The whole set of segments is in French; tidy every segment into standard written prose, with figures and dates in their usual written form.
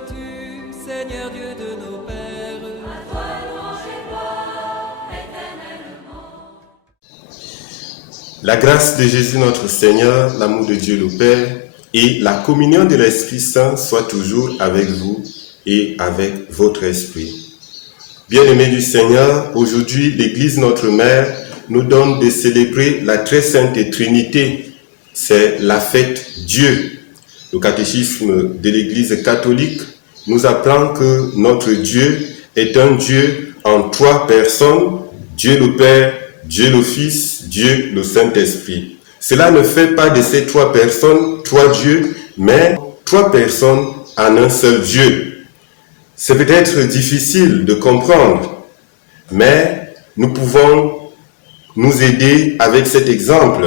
sois-tu, Seigneur Dieu de nos pères. À toi louange et gloire éternellement. La grâce de Jésus notre Seigneur, l'amour de Dieu le Père et la communion de l'Esprit Saint soient toujours avec vous et avec votre esprit. Bien-aimés du Seigneur, aujourd'hui l'Église notre Mère nous donne de célébrer la très sainte Trinité. C'est la fête Dieu. Le catéchisme de l'Église catholique nous apprend que notre Dieu est un Dieu en 3 personnes, Dieu le Père, Dieu le Fils, Dieu le Saint-Esprit. Cela ne fait pas de ces 3 personnes 3 dieux, mais 3 personnes en un seul Dieu. C'est peut-être difficile de comprendre, mais nous pouvons nous aider avec cet exemple.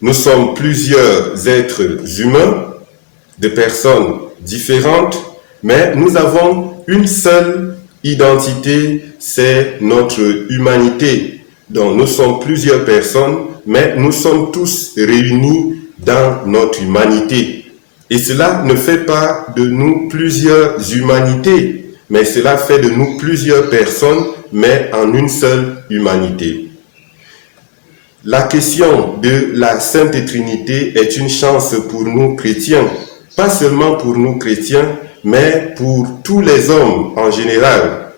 Nous sommes plusieurs êtres humains, de personnes différentes, mais nous avons une seule identité, c'est notre humanité. Donc nous sommes plusieurs personnes, mais nous sommes tous réunis dans notre humanité. Et cela ne fait pas de nous plusieurs humanités, mais cela fait de nous plusieurs personnes, mais en une seule humanité. La question de la Sainte Trinité est une chance pour nous chrétiens, pas seulement pour nous chrétiens, mais pour tous les hommes en général,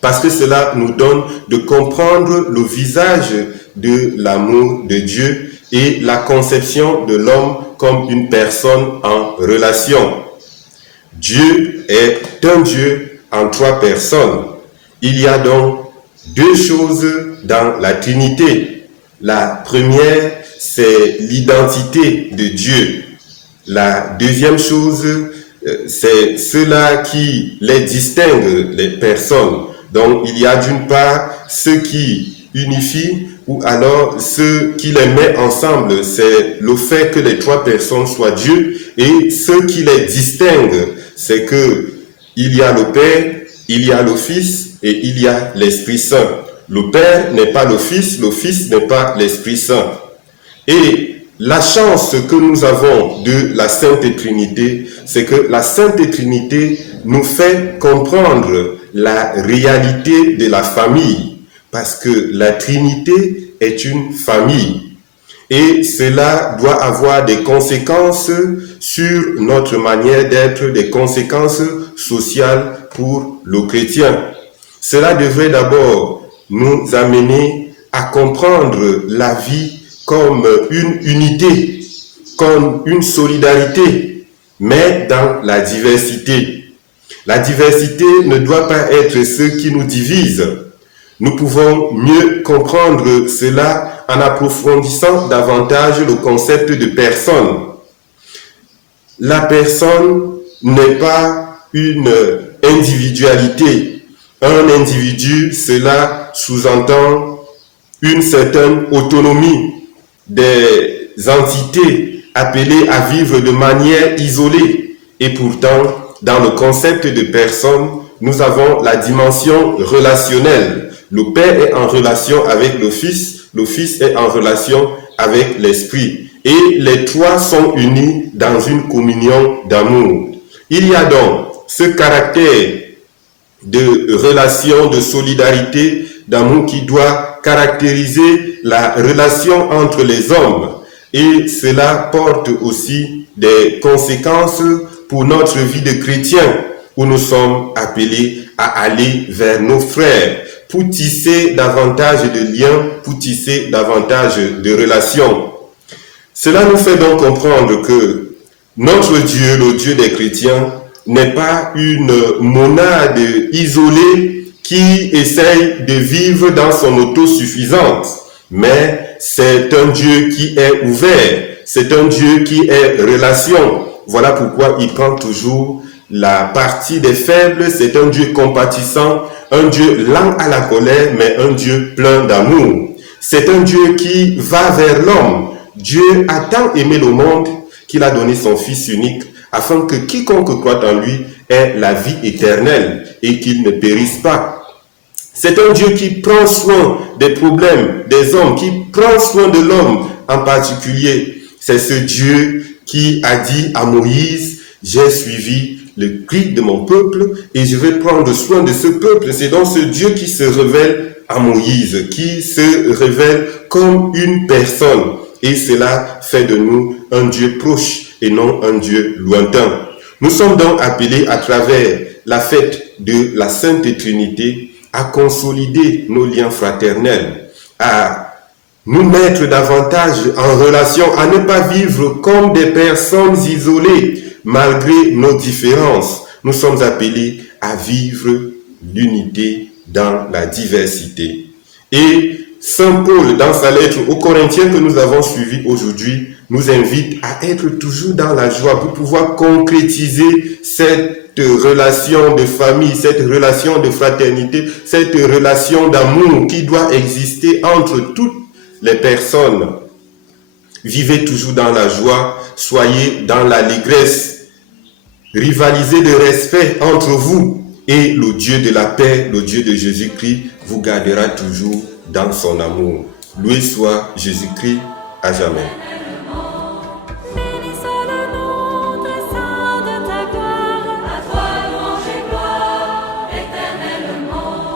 parce que cela nous donne de comprendre le visage de l'amour de Dieu et la conception de l'homme comme une personne en relation. Dieu est un Dieu en 3 personnes. Il y a donc 2 choses dans la Trinité. La première, c'est l'identité de Dieu. La deuxième chose, c'est cela qui les distingue, les personnes. Donc, il y a d'une part ce qui unifie ou alors ce qui les met ensemble. C'est le fait que les 3 personnes soient Dieu, et ce qui les distingue, c'est que il y a le Père, il y a le Fils et il y a l'Esprit Saint. Le Père n'est pas le Fils n'est pas l'Esprit Saint. Et la chance que nous avons de la Sainte Trinité, c'est que la Sainte Trinité nous fait comprendre la réalité de la famille, parce que la Trinité est une famille. Et cela doit avoir des conséquences sur notre manière d'être, des conséquences sociales pour le chrétien. Cela devrait d'abord nous amener à comprendre la vie comme une unité, comme une solidarité, mais dans la diversité. La diversité ne doit pas être ce qui nous divise. Nous pouvons mieux comprendre cela en approfondissant davantage le concept de personne. La personne n'est pas une individualité. Un individu, cela sous-entend une certaine autonomie des entités appelées à vivre de manière isolée. Et pourtant, dans le concept de personne, nous avons la dimension relationnelle. Le Père est en relation avec le Fils est en relation avec l'Esprit. Et les 3 sont unis dans une communion d'amour. Il y a donc ce caractère de relation, de solidarité, d'amour qui doit caractériser la relation entre les hommes. Et cela porte aussi des conséquences pour notre vie de chrétien, où nous sommes appelés à aller vers nos frères, pour tisser davantage de liens, pour tisser davantage de relations. Cela nous fait donc comprendre que notre Dieu, le Dieu des chrétiens, n'est pas une monade isolée qui essaye de vivre dans son autosuffisance, mais c'est un Dieu qui est ouvert, c'est un Dieu qui est relation. Voilà pourquoi il prend toujours la partie des faibles. C'est un Dieu compatissant, un Dieu lent à la colère, mais un Dieu plein d'amour. C'est un Dieu qui va vers l'homme. Dieu a tant aimé le monde qu'il a donné son Fils unique, afin que quiconque croit en lui ait la vie éternelle et qu'il ne périsse pas. C'est un Dieu qui prend soin des problèmes des hommes, qui prend soin de l'homme en particulier. C'est ce Dieu qui a dit à Moïse, « J'ai suivi le cri de mon peuple et je vais prendre soin de ce peuple. C'est donc ce Dieu qui se révèle à Moïse, qui se révèle comme une personne. Et cela fait de nous un Dieu proche et non un Dieu lointain. Nous sommes donc appelés à travers la fête de la Sainte Trinité à consolider nos liens fraternels, à nous mettre davantage en relation, à ne pas vivre comme des personnes isolées malgré nos différences. Nous sommes appelés à vivre l'unité dans la diversité. Et Saint Paul, dans sa lettre aux Corinthiens que nous avons suivie aujourd'hui, nous invite à être toujours dans la joie pour pouvoir concrétiser cette relation de famille, cette relation de fraternité, cette relation d'amour qui doit exister entre toutes les personnes. Vivez toujours dans la joie, soyez dans l'allégresse, rivalisez de respect entre vous et le Dieu de la paix, le Dieu de Jésus-Christ vous gardera toujours dans son amour. Loué soit Jésus-Christ à jamais.